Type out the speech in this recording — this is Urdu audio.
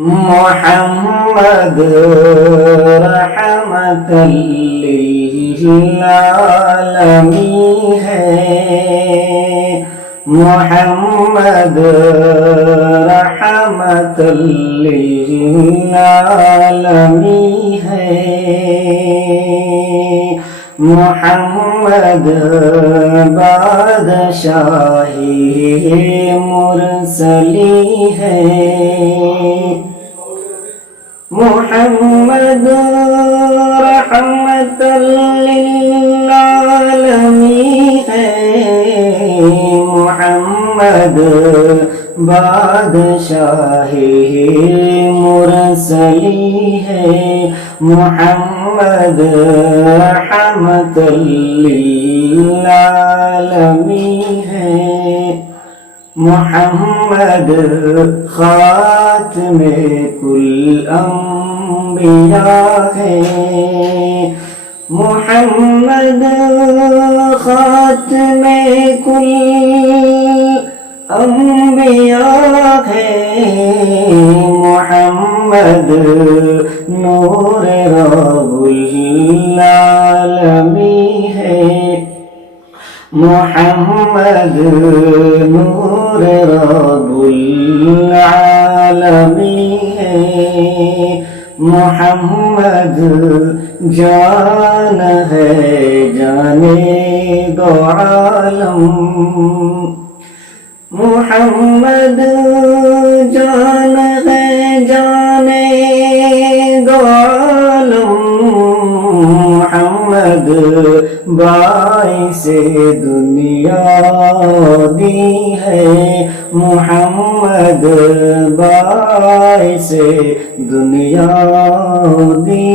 محمد رحمت للعالمین ہے محمد رحمت للعالمین ہے محمد بادشاہی مرسلی ہے محمد رحمت للعالمین ہے محمد بادشاہی مرسلی ہے محمد رحمت للعالمین ہے محمد خاتم کل انبیاء ہے محمد خاتم کل انبیاء ہے محمد نور رب العالمین ہے محمد نور رب العالمین ہے محمد جان ہے جانے دو عالم محمد جان ہے جانے دو عالم محمد باعث دنیا دی ہے محمد باعث دنیا دی